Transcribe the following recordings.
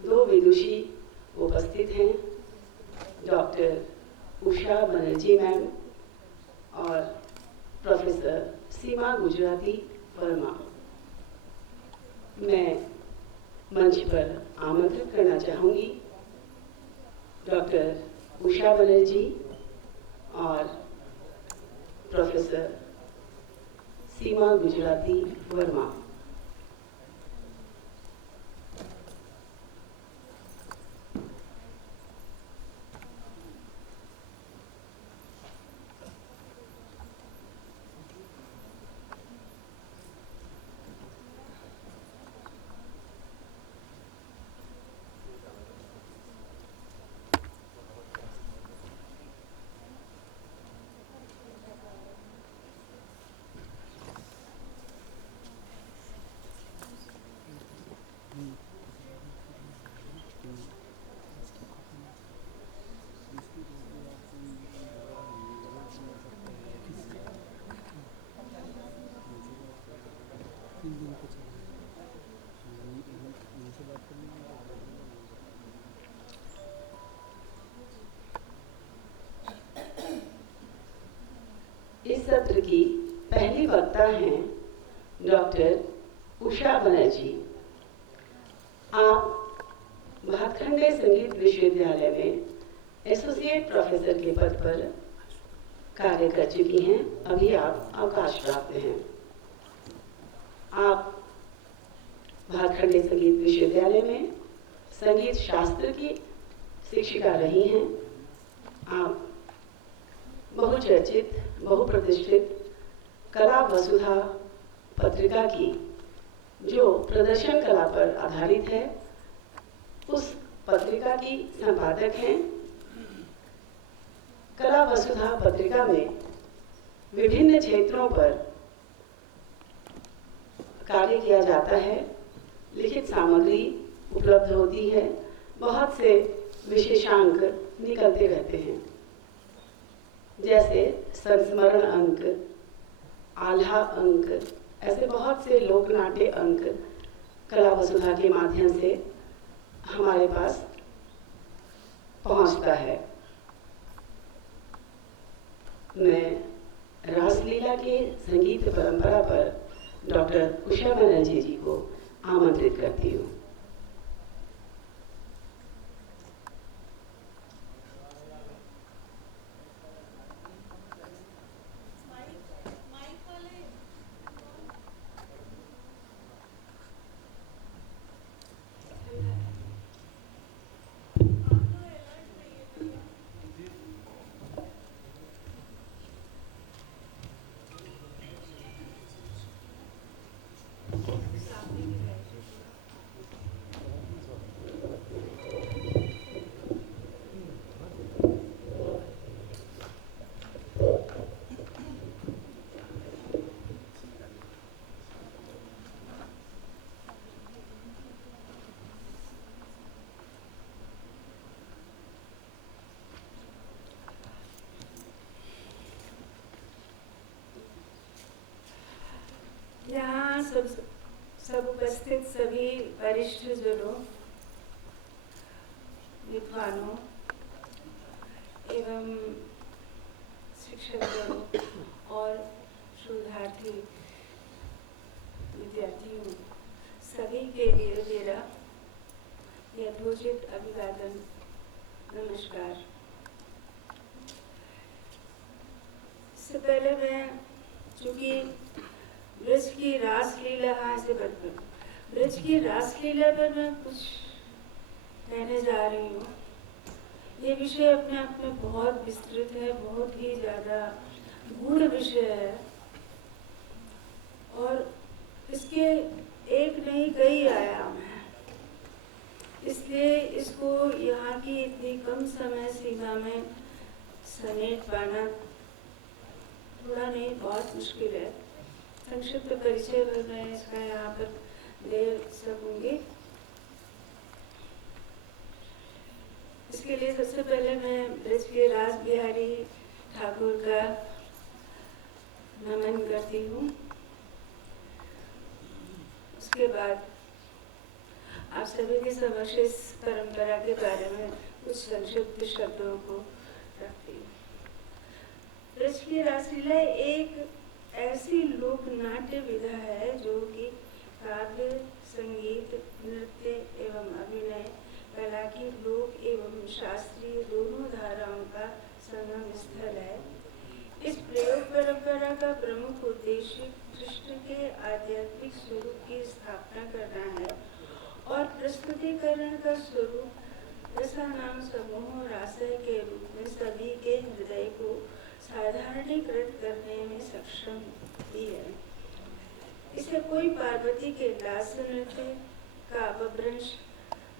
दो विदुषी उपस्थित हैं, डॉक्टर उषा बनर्जी मैम और प्रोफेसर सीमा गुजराती वर्मा। मैं मंच पर आमंत्रित करना चाहूँगी डॉक्टर उषा बनर्जी और प्रोफेसर सीमा गुजराती वर्मा। इस सत्र की पहली वक्ता हैं डॉक्टर उषा बनर्जी। आप भातखंडे संगीत विश्वविद्यालय में एसोसिएट प्रोफेसर के पद पर कार्य कर चुकी हैं। अभी आप अवकाश प्राप्त हैं। आप भातखंडे संगीत विश्वविद्यालय में संगीत शास्त्र की शिक्षिका रही हैं। आप बहुचर्चित बहुप्रतिष्ठित कला वसुधा पत्रिका की, जो प्रदर्शन कला पर आधारित है, उस पत्रिका की संपादक हैं। कला वसुधा पत्रिका में विभिन्न क्षेत्रों पर कार्य किया जाता है, लिखित सामग्री उपलब्ध होती है, बहुत से विशेषांक निकलते रहते हैं, जैसे संस्मरण अंक, आल्हा अंक, ऐसे बहुत से लोकनाट्य अंक कला वसुधा के माध्यम से हमारे पास पहुंचता है। मैं रासलीला के संगीत परंपरा पर डॉक्टर उषा बनर्जी जी को आमंत्रित करती हूँ। यहाँ सब उपस्थित सभी वरिष्ठ जनों, विद्वानों एवं शिक्षकगणों और शोधार्थी विद्यार्थियों, सभी के लिए मेरा यथोचित अभिवादन, नमस्कार। इससे पहले मैं, चूँकि ब्रज की रासलीला, ब्रज की रासलीला पर मैं कुछ कहने जा रही हूँ। ये विषय अपने आप में बहुत विस्तृत है, बहुत ही ज़्यादा गूढ़ विषय है और इसके एक नहीं कई आयाम हैं। इसलिए इसको यहाँ की इतनी कम समय सीमा में समेट पाना थोड़ा नहीं बहुत मुश्किल है। संक्षिप्त परिचय पर मैं इसका यहाँ पर दे सकूँगी। इसके लिए सबसे पहले मैं ब्रज के रास बिहारी ठाकुर का नमन करती हूँ। उसके बाद आप सभी के समक्ष इस परंपरा के बारे में कुछ संक्षिप्त शब्दों को रखती हूँ। ब्रज की रासलीला एक ऐसी लोक नाट्य विधा है जो कि काव्य, संगीत, नृत्य एवं अभिनय कला की लोक एवं शास्त्रीय दोनों धाराओं का संगम स्थल है। इस प्रयोग परंपरा का प्रमुख उद्देश्य कृष्ण के आध्यात्मिक स्वरूप की स्थापना करना है और प्रस्तुतिकरण का स्वरूप रसानाम समूह रासय के रूप में सभी के हृदय को साधारणीकृत करने में सक्षम भी है। इसे कोई पार्वती के लास्य नृत्य का अपभ्रंश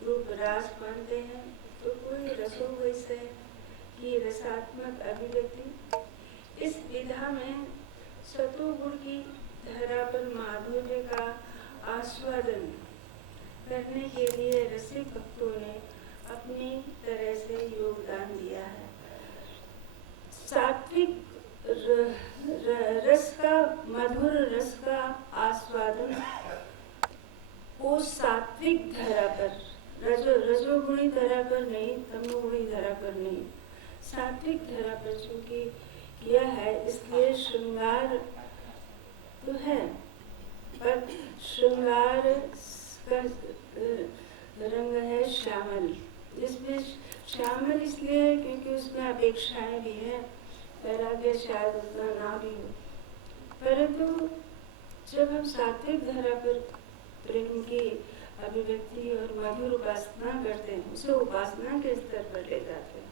रूप रास मानते हैं, तो कोई रसोवैसय की रसात्मक अभिव्यक्ति। इस विधा में सतोगुण की धरा पर माधुर्य का आस्वादन करने के लिए रसिक भक्तों ने अपनी तरह से योगदान दिया है। सात्विक रस का, मधुर रस का आस्वादन वो सात्विक धरा पर, रजोगुणी धरा पर नहीं, तमोगुणी धरा पर नहीं, सात्विक धरा पर चूंकि किया है, इसलिए श्रृंगार तो है, पर श्रृंगार का रंग है श्यामल। जिसमें श्यामल इसलिए क्योंकि उसमें अपेक्षाएं भी हैं, वैराग्य शायद उतना ना भी हो, परंतु जब हम सात्विक धरा पर प्रेम की अभिव्यक्ति और मधुर उपासना करते हैं, उसे उपासना के स्तर पर ले जाते हैं,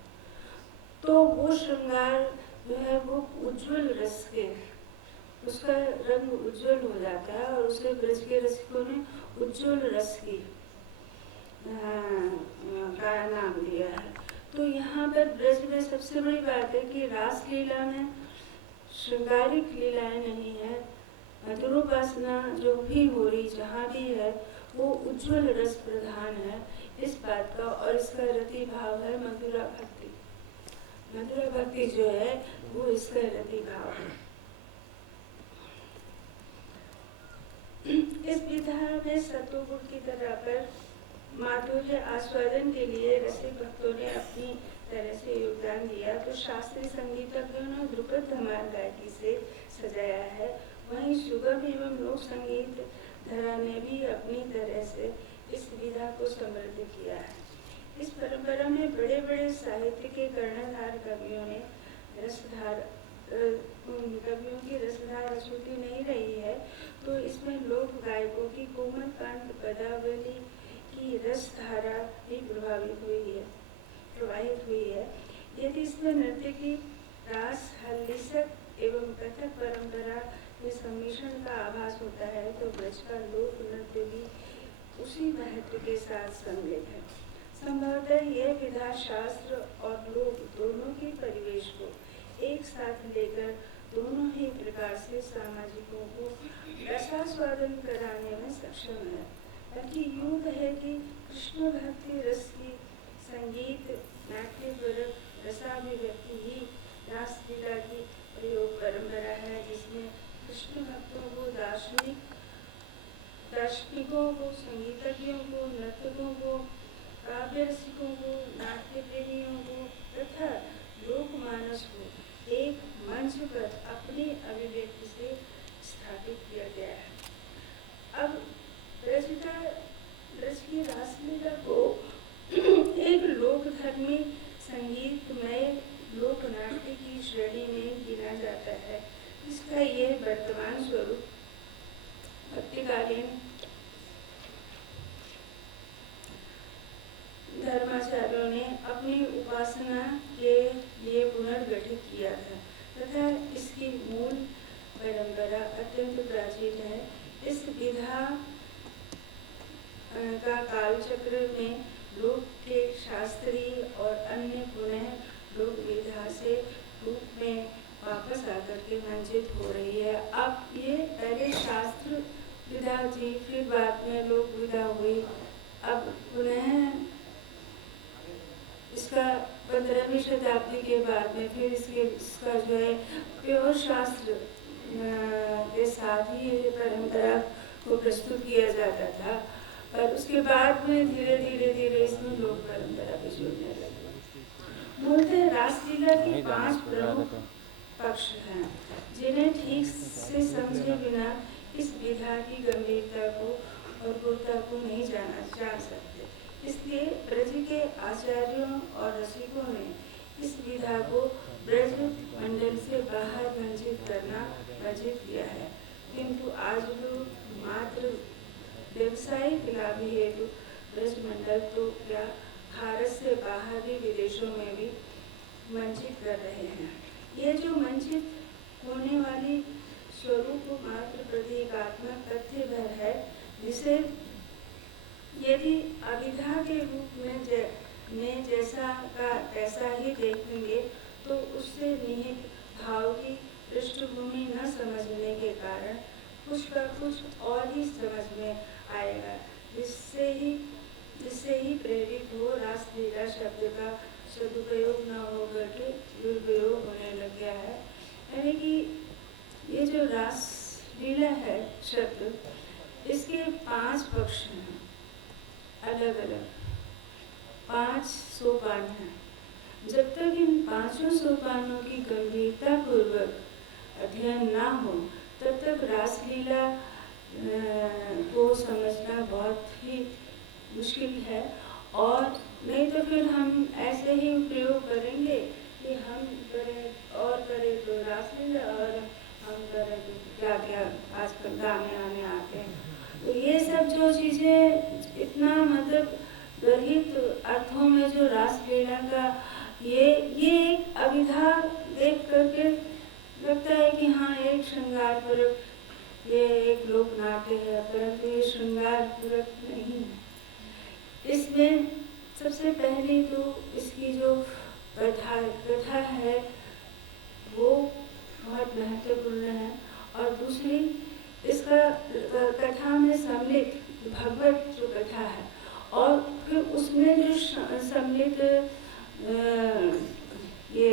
तो वो श्रृंगार जो है वो उज्जवल रस के, उसका रंग उज्जवल हो जाता है और उसे ब्रज के रसिकों ने उज्जवल रस की का नाम दिया है। तो यहाँ पर ब्रज में सबसे बड़ी बात है कि रास लीला में श्रृंगारिक लीलाएं नहीं है, मधुरोपासना जो भी हो रही जहाँ भी है वो उज्जवल रस प्रधान है इस बात का, और इसका रति भाव है मधुरा भक्ति। मधुरा भक्ति जो है वो इसका रति भाव है। इस विधा में सतोगुण की तरह पर माधुर्य आस्वादन के लिए रसिक भक्तों ने अपनी तरह से योगदान दिया। तो शास्त्रीय संगीतज्ञों ने ध्रुपद धमाल गायकी से सजाया है, वहीं सुगम एवं लोक संगीत धरा ने भी अपनी तरह से इस विधा को समृद्ध किया है। इस परंपरा में बड़े बड़े साहित्य के कर्णधार कवियों ने कवियों की रसधार छूटी नहीं रही है, तो इसमें लोक गायकों की कोमल कांत पदावली की रसधारा भी प्रवाहित हुई है। यदि इसमें नृत्य की रास, हल्लीसक एवं कथक परंपरा में सम्मिश्रण का आभास होता है, तो ब्रज का लोक नृत्य भी उसी महत्व के साथ सम्मिलित है। संभवतः यह विधा शास्त्र और लोक दोनों के परिवेश को एक साथ लेकर दोनों ही प्रकार से सामाजिकों को रसास्वादन कराने में सक्षम है। ताकि यूँ कहे कि कृष्ण भक्ति रस की संगीत नाट्य परक रसाभिव्यक्ति ही रासलीला की प्रयोग परंपरा है, जिसमें कृष्ण भक्तों को दार्शनिकों को, संगीतज्ञों को, नर्तकों को, काव्य रसिकों को, नाट्य प्रेमियों को तथा लोकमानस को एक मंच पर अपनी अभिव्यक्ति से स्थापित किया गया है। अब ब्रज की रासलीला को एक लोकधर्मी संगीतमय लोकनाट्य की श्रेणी में गिना जाता है। इसका यह वर्तमान स्वरूप भक्तिकालीन धर्माचार्यों ने अपनी उपासना के लिए पुनर्गठित किया था तथा इसकी मूल परंपरा अत्यंत प्राचीन है। इस विधा का कालचक्र में लोक के शास्त्रीय और अन्य पुनः लोक विधा से रूप में वापस आकर के वंचित हो रही है। अब ये पहले शास्त्र विधा थी, फिर बाद में लोक विधा हुई। अब पुनः इसका 15वीं शताब्दी के बाद में फिर इसका जो है प्योर शास्त्र के साथ ही ये परंपरा को प्रस्तुत किया जाता था। और उसके बाद में धीरे धीरे इसमें लोक परंपरा भी जुड़ने लगे। मूलतः रासलीला के 5 प्रमुख पक्ष हैं जिन्हें ठीक से समझे बिना इस विधा की गंभीरता को और गुरुता को नहीं जान सकते। इसलिए ब्रज के आचार्यों और रसिकों ने इस विधा को ब्रज मंडल से बाहर वर्जित किया है, किंतु आज लोग मात्र व्यवसायिक लाभ हेतु ब्रज मंडल तो क्या भारत से बाहरी विदेशों में भी वंचित कर रहे हैं। यह जो वंचित होने वाली स्वरूप मात्र प्रतीकात्मक तथ्य भर है, जिसे यदि अभिधा के रूप में जैसा का तैसा ही देखेंगे तो उससे निहित भाव की पृष्ठभूमि न समझने के कारण कुछ का कुछ और ही समझ में आएगा, जिससे ही प्रेरित हो रासलीला शब्द का सदुपयोग न होकर के दुरुपयोग होने लग गया है। यानी कि ये जो रासलीला है शब्द, इसके 5 पक्ष हैं, अलग अलग 5 सोपान हैं। जब तक इन 5 सोपानों की गंभीरता पूर्वक अध्ययन ना हो तब तक रासलीला को समझना बहुत ही मुश्किल है। और नहीं तो फिर हम ऐसे ही प्रयोग करेंगे कि हम करें तो रासलीला और हम करें तो क्या क्या आजकल गाने आने आते हैं। तो ये सब जो चीज़ें इतना मतलब गर्हित अर्थों में जो रासलीला का ये एक अभिधा देख करके लगता है कि हाँ एक श्रृंगार पूरक, ये एक लोक नाट्य है, परंतु ये श्रृंगार पूरक नहीं है। इसमें सबसे पहले तो इसकी जो कथा है वो बहुत महत्वपूर्ण है, और दूसरी इसका कथा में सम्मिलित भगवत जो कथा है, और फिर उसमें जो सम्मिलित ये